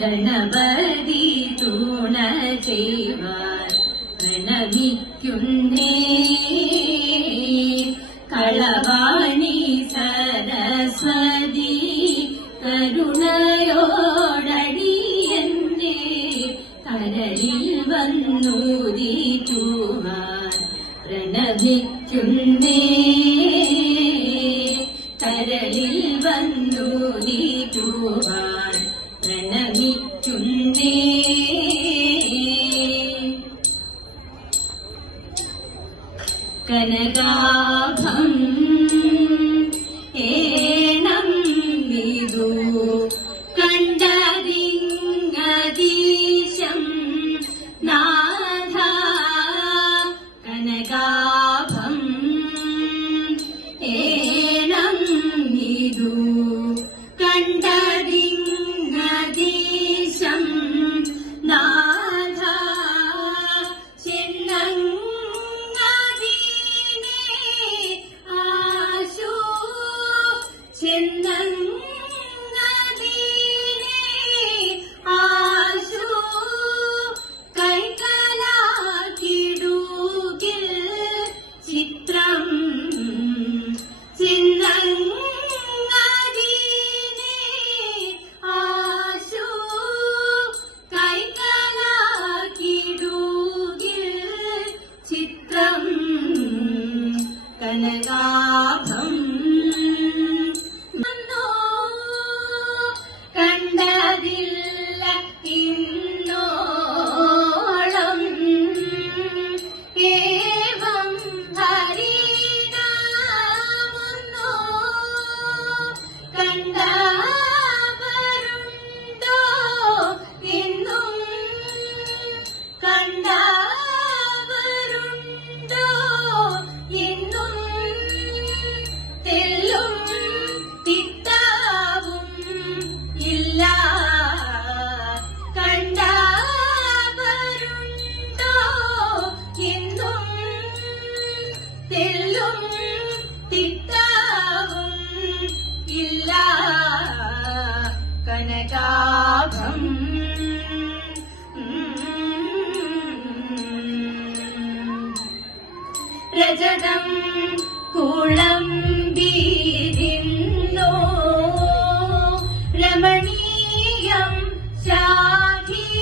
ഗണപതി തുണ ചെയ്യുവാൻ പ്രണമിക്കുന്നേ. കളവാണി സരസ്വതി കരുണയോടടിയന്റെ കരളിൽ വന്നൂതിറ്റുവാൻ പ്രണമിക്കുന്നേ. കരളിൽ വന്നൂതിറ്റുവാൻ പ്രണമിക്കുന്നേ. കനകാഭം ഏണം വിദു കണ്ടതിങ്ങദീശം നാഥ. കനകാഭം ഏണം വിദു കണ്ടതിങ്ങദീശം നാഥ. കനകാഭം കണ്ടതില്ല ഇന്നോളം ഏവം ഹരിനാമൊന്നോ കണ്ടവരുണ്ടോ എന്നും കണ്ടവരുണ്ടോ എന്നും തെല്ലും തിട്ടാവും ഇല്ല. കണ്ടവരുണ്ടോ എന്നും തെല്ലും തിട്ടാവും ഇല്ല. കനകാഭം രജതം കുളംബീരിന്നോ രമണീയം ശാഖീശൃംഗം.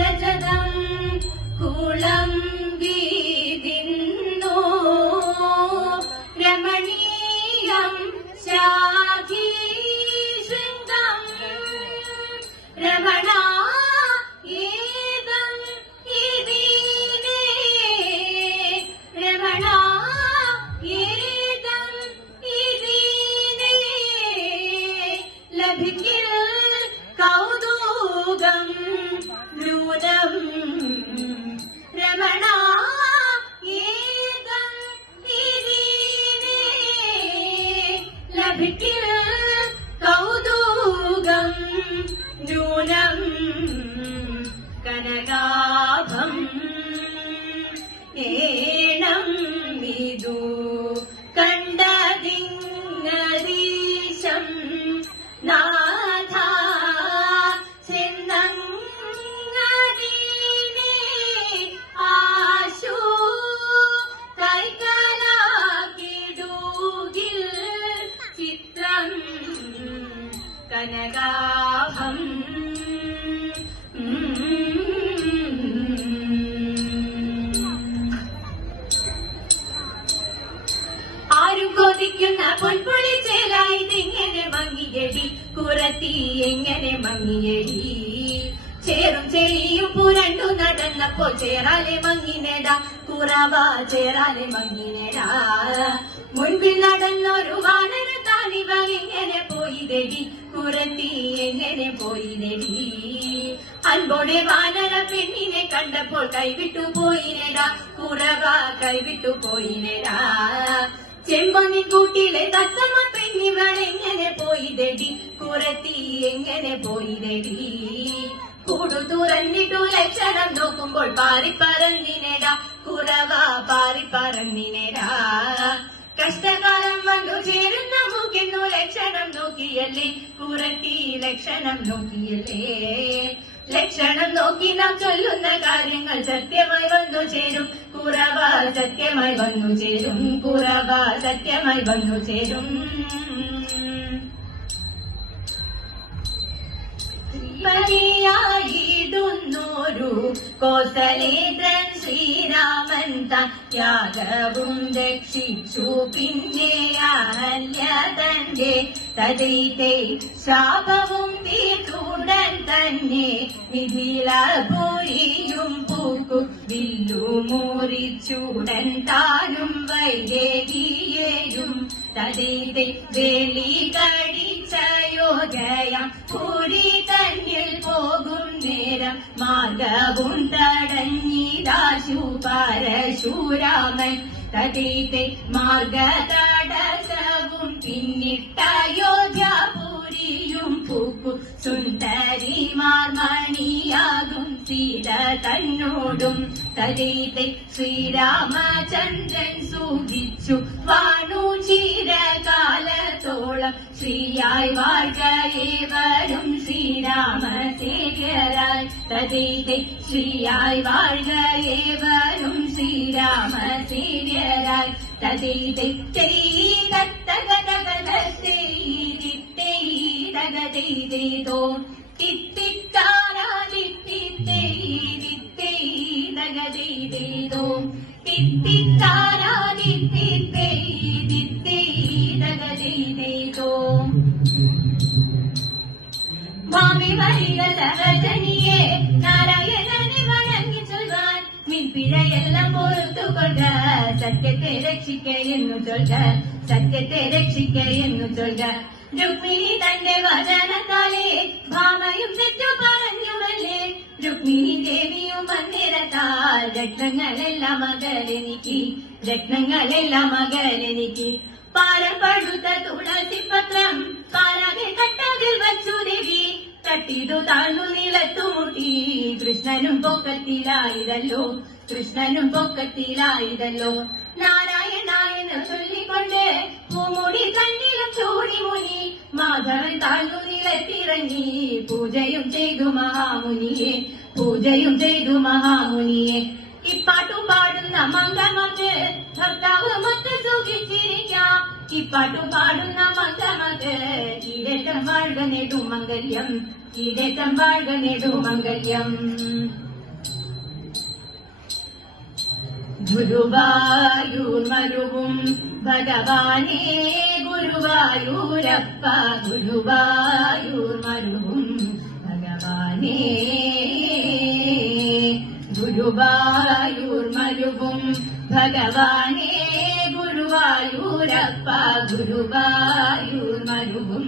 രജതം കുളംബീരിന്നോ രമണീയം ശാഖീശൃംഗം. രമണ കൗതുകം നൂനം രമണ ഏകം ഇതിനെ ലഭിക്കിൽ കൗതുകം നൂനം. കനകാഭം ഏണം വിദു കണ്ടതിങ്ങദീശം നാഥ. ചെന്നങ്ങദീനെ ആശു കൈകലാക്കിടുകിൽ ചിത്രം. കനകാഭം ആരും കൊതിക്കുന്ന പൊൻപൊളിച്ചേലായി എങ്ങനെ മങ്ങിയടി കുറത്തി എങ്ങനെ മങ്ങിയടി. ചേറും ചെളിയും പുരണ്ടു നടന്നപ്പോൾ ചേറാലെ മങ്ങിനേടാ കുറവ ചേറാലെ മങ്ങിനേടാ. മുൻപിൽ നടന്നൊരു വാനര താണിവ എങ്ങനെ പോയിതെടി കുറത്തി എങ്ങനെ പോയിതെടി. അൻപോടെ വാനര പെണ്ണിനെ കണ്ടപ്പോൾ കൈവിട്ടു പോയിനേടാ കുറവ കൈവിട്ടു പോയിനേടാ. ചെമ്പൊന്നിൻ കൂട്ടിലെ തത്തമ്മ പെണ്ണിവൾ എങ്ങനെ പോയിതെടി കുറത്തി എങ്ങനെ പോയിതെടി. കൂടു തുറന്നിട്ടു ലക്ഷണം നോക്കുമ്പോൾ പാറിപ്പറന്നിനെടാ കുറവ പാറിപ്പറന്നിനെടാ. കഷ്ടകാലം വന്നു ചേരുന്ന മൂക്കുന്നു ലക്ഷണം നോക്കിയല്ലേ കുറത്തി ലക്ഷണം നോക്കിയല്ലേ ലക്ഷണം നോക്കി നാം ചൊല്ലുന്ന കാര്യങ്ങൾ സത്യമായി വന്നു ചേരും കുറവ സത്യമായി വന്നു ചേരും കുറവ സത്യമായി വന്നു ചേരും ിടുന്നോരു കോസലേന്ദ്രൻ ശ്രീരാമൻ ത്യാഗവും രക്ഷിച്ചു പിന്നെ അഹല്യ തന്റെ തടയിത്തെ ശാപവും തീർത്തുടൻ തന്നെ മിഥിലപുരിയും പൂക്കു വില്ലു മുറിച്ചുടൻ താനും വൈദേഹിയേയും തടയിത്തെ വേലി കടിച്ചയോധയം കൂടി തന്നിൽ പോകും നേരം മാർഗവും തടഞ്ഞിതാശു പരശുരാമൻ തടയിത്തെ മാർഗ തടസ്സവും പിന്നിട്ടയോധ്യാപുരിയും പൂക്കു സുന്ദരിമാർ മണിയാകും സീത തന്നോടും തടയിത്തെ ശ്രീരാമചന്ദ്രൻ സുഖിച്ചു വാണു ചിരകാലത്തോളം ശ്രീയായി വാഴ്കയേവരും ശ്രീരാമസേവ്യരായി തടയിത്തെ ശ്രീയായി വാഴ്കയേവരും ശ്രീരാമസേവ്യരായി തടയിത്തെ തോ തിത്തിത്താരാദിത്തിത്തോ തിത്തിത്താരാദിത്തിത്തോ മാമി വരിക സഹജനിയെ നാരായണനെ വണങ്ങി ചൊൽവാൻ മിൻപിഴയെല്ലാം പൊറുത്തുകൊണ്ട സത്യത്തെ രക്ഷിക്ക എന്നു ചൊൽക സത്യത്തെ രക്ഷിക്ക എന്നു ചൊൽക രുക്മിണി തന്റെ വചനത്താലേ ഭാമയും തെറ്റു പറഞ്ഞുവല്ലേ രുക്മിണി ദേവിയും മന്ദിരത്താൽ രത്നങ്ങളെല്ലാം മകളെനിക്ക് രത്നങ്ങളെല്ലാം മകളെനിക്ക് പാരപ്പെടുത്ത തുളസിപത്രം പാരാതെ തട്ടതിൽ വച്ചു ദേവി തട്ടിതു താഴ്ന്നു നിലത്തുമുട്ടി കൃഷ്ണനും പൊക്കത്തിലായതല്ലോ കൃഷ്ണനും പൊക്കത്തിലായതല്ലോ നാരായണായെന്ന് ചൊല്ലിക്കൊണ്ട് പൂമുടി കണ്ണിലും ചൂടി മുനി മാധവൻ താഴ്ന്നു നിലത്തിറങ്ങി പൂജയും ചെയ്തു മഹാമുനിയെ പൂജയും ചെയ്തു മഹാമുനിയെ ഇപ്പാട്ടു പാടുന്ന മംഗമക്ക് ഭർത്താവ് മൊത്ത സുഖിച്ചിരിക്കാം ഇപ്പാട്ടു പാടുന്ന മംഗമക്ക് ഈടേറ്റം വാഴ്ക നെടുമംഗല്യം ഈടേറ്റം വാഴ്ക നെടുമംഗല്യം ഗുരുവായൂർ മരുവും ഭഗവാനേ ഗുരുവായൂരപ്പ ഗുരുവായൂർ മരുവും ഭഗവാനേ ഗുരുവായൂർ മരുവും ഭഗവാനേ ഗുരുവായൂരപ്പ ഗുരുവായൂർ മരുവും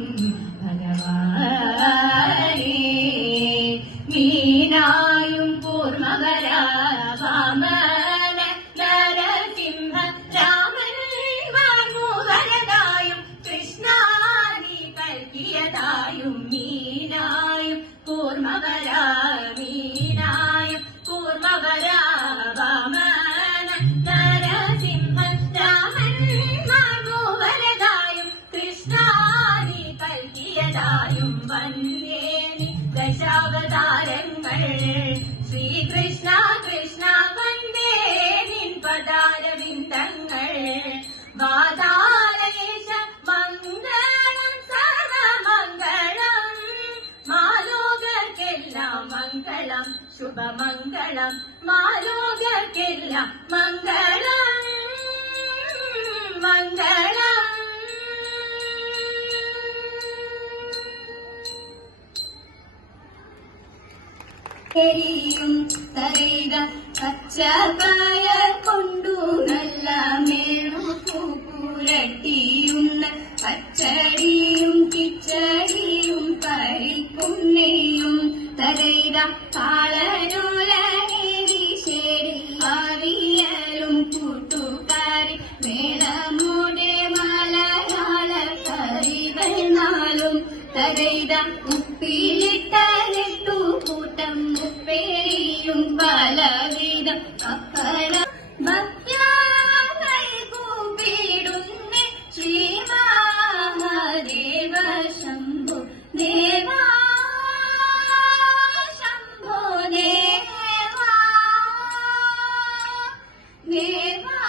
ഭഗവാനേ മീനായും കൂർമകര വാമന നരസിംഹ രാമൻ വാർമുഖരതായും കൃഷ്ണാനി കൽക്കിയതായും മീനായും കൂർമകര മീനായും കൂർമകര വാമന നരസിംഹ രാമൻ വാർമുഖരതായും കൃഷ്ണാനി കൽക്കിയതായും വന്ദേനി ദശാവതാരങ്ങൾ ശ്രീകൃഷ്ണ കൃഷ്ണ വന്ദേ നിൻ പദാരവിന്ദങ്ങൾ വാതാലയേശ മംഗളം സർവമംഗളം മാലോകർക്കെല്ലാം മംഗളം ശുഭമംഗളം മാലോകർക്കെല്ലാം മംഗളം മംഗളം ും തരയുക പച്ചപ്പയർ കൊണ്ടു നല്ല മേഴുപുരട്ടിയുന്ന പച്ചടിയും കിച്ചടിയും പരിപ്പുണ്ണിയും തരയുക കാളനൂലരി ആവിയലും കൂട്ടുകാരി മേളമൂടെ മലയാള കറിവെന്നാലും തരയുക ഉപ്പിലിട്ടു കൂട്ടം ഉപ്പേരിയും പലവിധം അപ്പല ഭക്യായി കൂപ്പിടുന്ന ദേവാ ശംഭോ ദേവാ ദേവാ